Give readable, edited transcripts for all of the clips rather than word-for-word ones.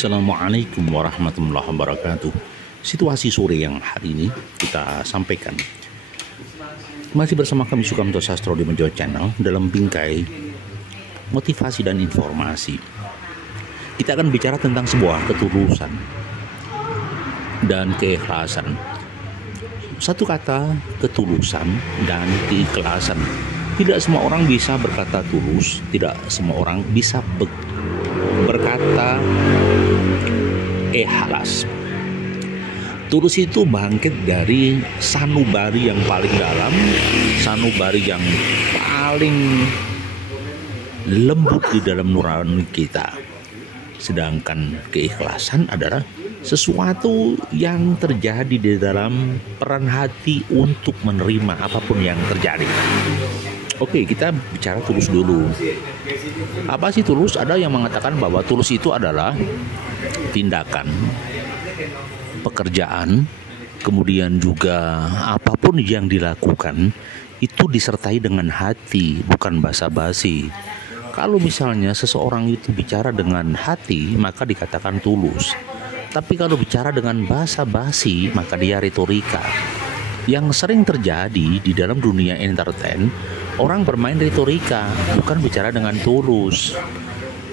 Assalamualaikum warahmatullahi wabarakatuh. Situasi sore yang hari ini kita sampaikan masih bersama kami Sukamto Sastro di Menjawab Channel dalam bingkai motivasi dan informasi. Kita akan bicara tentang sebuah ketulusan dan keikhlasan. Satu kata, ketulusan dan keikhlasan. Tidak semua orang bisa berkata tulus, tidak semua orang bisa berkata ikhlas. Tulus itu bangkit dari sanubari yang paling dalam, sanubari yang paling lembut di dalam nurani kita. Sedangkan keikhlasan adalah sesuatu yang terjadi di dalam peran hati untuk menerima apapun yang terjadi. Oke, kita bicara tulus dulu. Apa sih tulus? Ada yang mengatakan bahwa tulus itu adalah tindakan, pekerjaan, kemudian juga apapun yang dilakukan itu disertai dengan hati, bukan basa-basi. Kalau misalnya seseorang itu bicara dengan hati, maka dikatakan tulus. Tapi kalau bicara dengan basa-basi, maka dia retorika. Yang sering terjadi di dalam dunia entertain, orang bermain retorika, bukan bicara dengan tulus.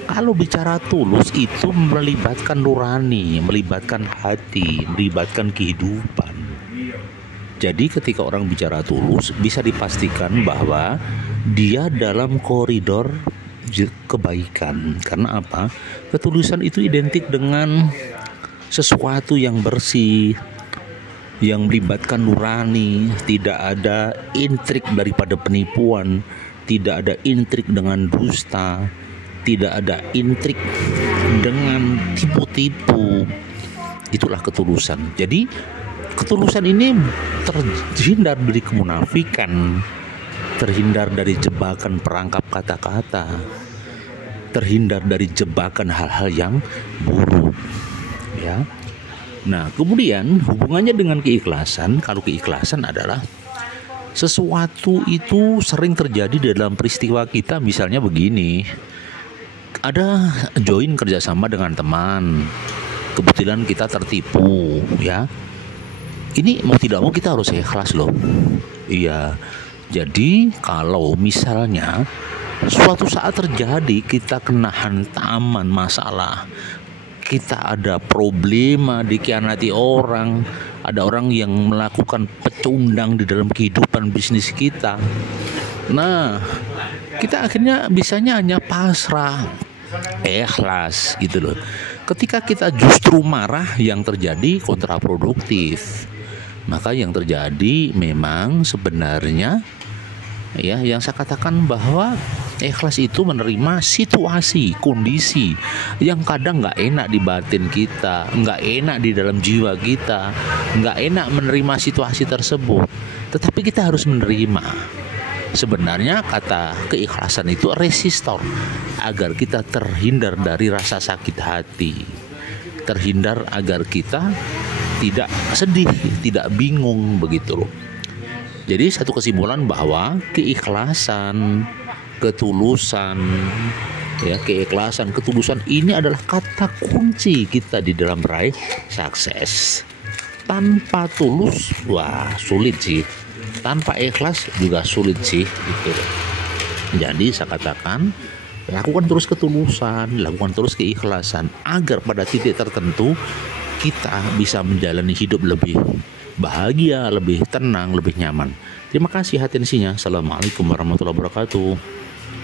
Kalau bicara tulus itu melibatkan nurani, melibatkan hati, melibatkan kehidupan. Jadi ketika orang bicara tulus, bisa dipastikan bahwa dia dalam koridor kebaikan. Karena apa? Ketulusan itu identik dengan sesuatu yang bersih, yang melibatkan nurani, tidak ada intrik daripada penipuan, tidak ada intrik dengan dusta, tidak ada intrik dengan tipu-tipu. Itulah ketulusan. Jadi ketulusan ini terhindar dari kemunafikan, terhindar dari jebakan perangkap kata-kata, terhindar dari jebakan hal-hal yang buruk, ya. Nah, kemudian hubungannya dengan keikhlasan. Kalau keikhlasan adalah sesuatu itu sering terjadi dalam peristiwa kita. Misalnya begini, ada join kerjasama dengan teman, kebetulan kita tertipu, ya. Ini mau tidak mau kita harus ikhlas loh. Iya. Jadi kalau misalnya suatu saat terjadi kita kena hantaman masalah, kita ada problema, dikhianati orang, ada orang yang melakukan pecundang di dalam kehidupan bisnis kita. Nah, kita akhirnya bisanya hanya pasrah, ikhlas gitu loh. Ketika kita justru marah, yang terjadi kontraproduktif. Maka yang terjadi memang sebenarnya, ya, yang saya katakan bahwa ikhlas itu menerima situasi, kondisi yang kadang nggak enak di batin kita, nggak enak di dalam jiwa kita, nggak enak menerima situasi tersebut. Tetapi kita harus menerima. Sebenarnya kata keikhlasan itu resistor, agar kita terhindar dari rasa sakit hati, terhindar agar kita tidak sedih, tidak bingung begitu loh. Jadi satu kesimpulan bahwa keikhlasan, ketulusan, ya, keikhlasan, ketulusan ini adalah kata kunci kita di dalam meraih sukses. Tanpa tulus, wah sulit sih. Tanpa ikhlas juga sulit sih gitu. Jadi saya katakan, lakukan terus ketulusan, lakukan terus keikhlasan, agar pada titik tertentu kita bisa menjalani hidup lebih bahagia, lebih tenang, lebih nyaman. Terima kasih atensinya. Assalamualaikum warahmatullahi wabarakatuh.